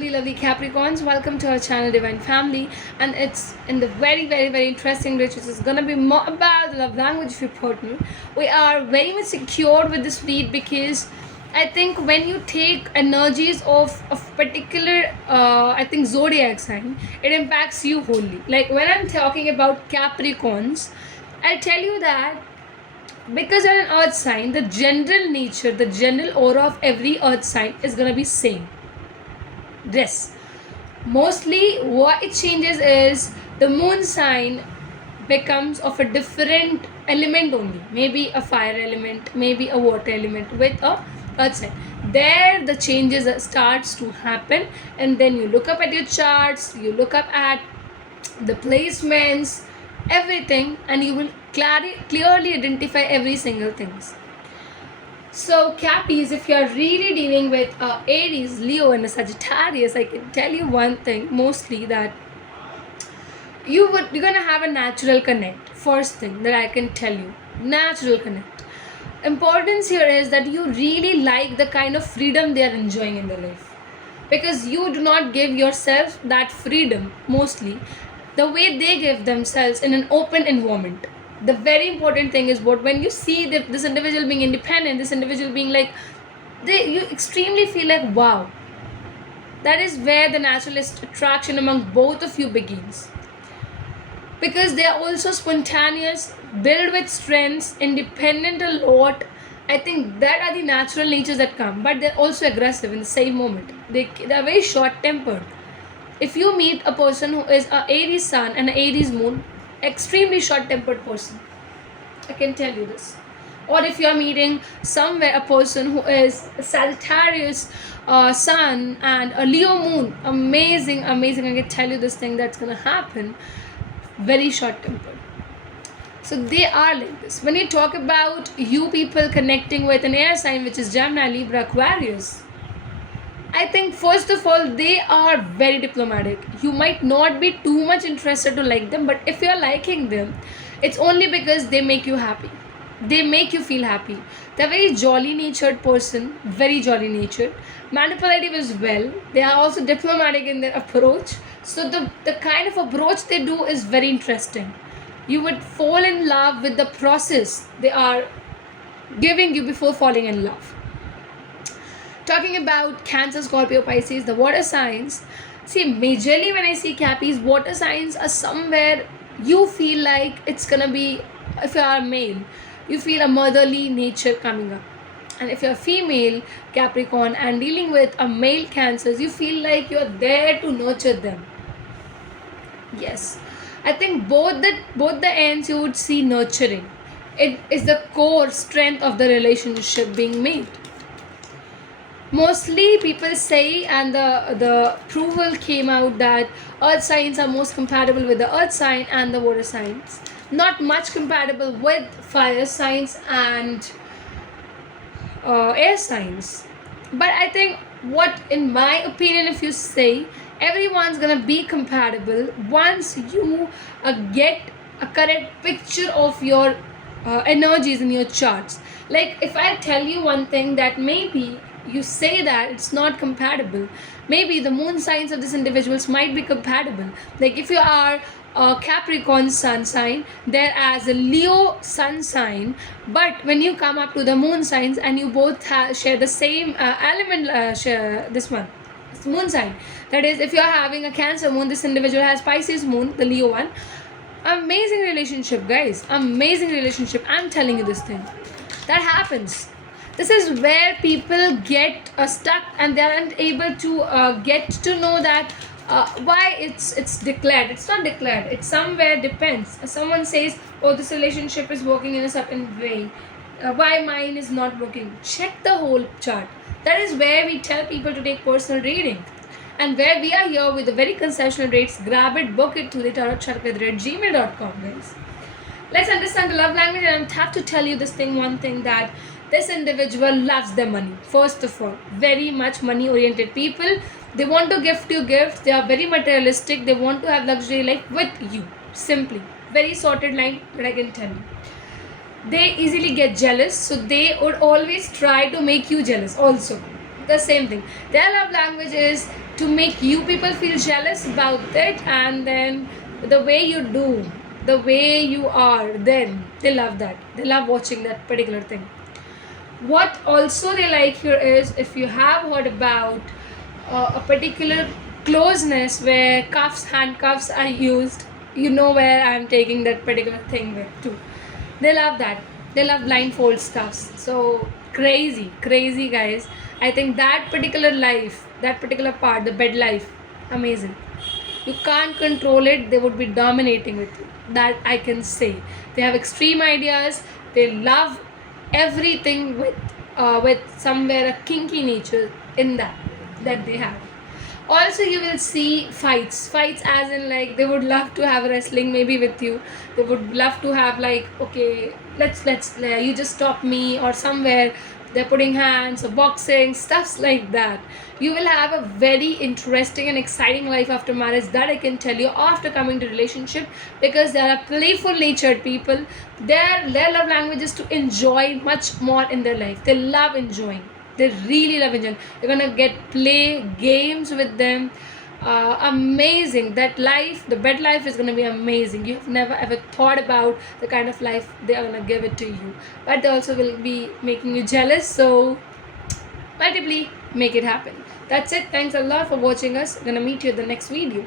lovely Capricorns. Welcome to our channel Divine Family, and it's in the very interesting read, which is gonna be more about the love language of your partner. We are very much secured with this read because I think when you take energies of a particular, zodiac sign, it impacts you wholly. Like when I'm talking about Capricorns, I'll tell you that because you're an earth sign, the general nature, the general aura of every earth sign is gonna be same. Yes, mostly what it changes is the moon sign becomes of a different element only, maybe a fire element, maybe a water element with a earth sign. There the changes starts to happen, and then you look up at your charts, you look up at the placements, everything, and you will clearly identify every single things. So, Cappies, if you're really dealing with Aries, Leo, and a Sagittarius, I can tell you one thing mostly that you're gonna have a natural connect. First thing that I can tell you, natural connect. Importance here is that you really like the kind of freedom they are enjoying in their life, because you do not give yourself that freedom mostly the way they give themselves in an open environment. The very important thing is what when you see this individual being independent, this individual being like you extremely feel like wow. That is where the naturalist attraction among both of you begins, because they are also spontaneous, built with strengths, independent a lot. I think that are the natural natures that come, but they're also aggressive in the same moment. They're very short tempered. If you meet a person who is a Aries sun and an Aries moon, extremely short-tempered person, I can tell you this. Or if you are meeting somewhere a person who is a Sagittarius sun and a Leo moon, amazing. I can tell you this thing that's gonna happen. Very short-tempered. So they are like this. When you talk about you people connecting with an air sign, which is Gemini, Libra, Aquarius, I think first of all they are very diplomatic. You might not be too much interested to like them, but if you're liking them, it's only because they make you happy. They make you feel happy. They're very jolly natured person, very jolly natured, manipulative as well. They are also diplomatic in their approach. So the kind of approach they do is very interesting. You would fall in love with the process they are giving you before falling in love. Talking about Cancer, Scorpio, Pisces, the water signs. See, majorly when I see Cappies, water signs are somewhere you feel like it's gonna be, if you are male, you feel a motherly nature coming up. And if you're female, Capricorn, and dealing with a male Cancers, you feel like you're there to nurture them. Yes. I think both the ends you would see nurturing. It is the core strength of the relationship being made. Mostly people say, and the approval came out that earth signs are most compatible with the earth sign and the water signs, not much compatible with fire signs and air signs. But I think what, in my opinion, if you say everyone's gonna be compatible once you get a correct picture of your energies in your charts. Like if I tell you one thing that maybe you say that it's not compatible, maybe the moon signs of these individuals might be compatible. Like if you are a Capricorn sun sign, there as a Leo sun sign, but when you come up to the moon signs and you both share the same element, share this one, it's moon sign. That is, if you are having a Cancer moon, this individual has Pisces moon, the Leo one. Amazing relationship, guys. Amazing relationship. I'm telling you this thing. That happens. This is where people get stuck and they aren't able to get to know that why it's declared. It's not declared. It somewhere depends. Someone says, oh, this relationship is working in a certain way. Why mine is not working? Check the whole chart. That is where we tell people to take personal reading. And where we are here with the very concessional rates, grab it, book it to the tarotchartvedra@gmail.com, guys. Let's understand the love language, and I have to tell you this thing, one thing, that this individual loves their money. First of all, very much money oriented people. They want to gift you gifts. They are very materialistic. They want to have luxury life with you. Simply. Very sorted line that I can tell you. They easily get jealous, so they would always try to make you jealous also. The same thing. Their love language is to make you people feel jealous about it, and then the way you do, the way you are, then they love that. They love watching that particular thing. What also they like here is, if you have heard about a particular closeness where cuffs, handcuffs are used, you know where I'm taking that particular thing with too. They love that. They love blindfold stuffs. So crazy, crazy guys. I think that particular life, that particular part, the bed life, amazing. You can't control it, they would be dominating with you. That I can say. They have extreme ideas. They love everything with somewhere a kinky nature in that they have. Also, you will see fights as in, like, they would love to have wrestling maybe with you. They would love to have, like, okay, let's you just stop me, or somewhere they're putting hands or boxing, stuffs like that. You will have a very interesting and exciting life after marriage, that I can tell you, after coming to relationship, because they are playful natured people. Their love language is to enjoy much more in their life. They love enjoying. They really love enjoying. You're gonna get play games with them. Amazing. That life, the bed life, is gonna be amazing. You have never ever thought about the kind of life they are gonna give it to you. But they also will be making you jealous. So multiply, make it happen. That's it. Thanks a lot for watching us. Gonna meet you in the next video.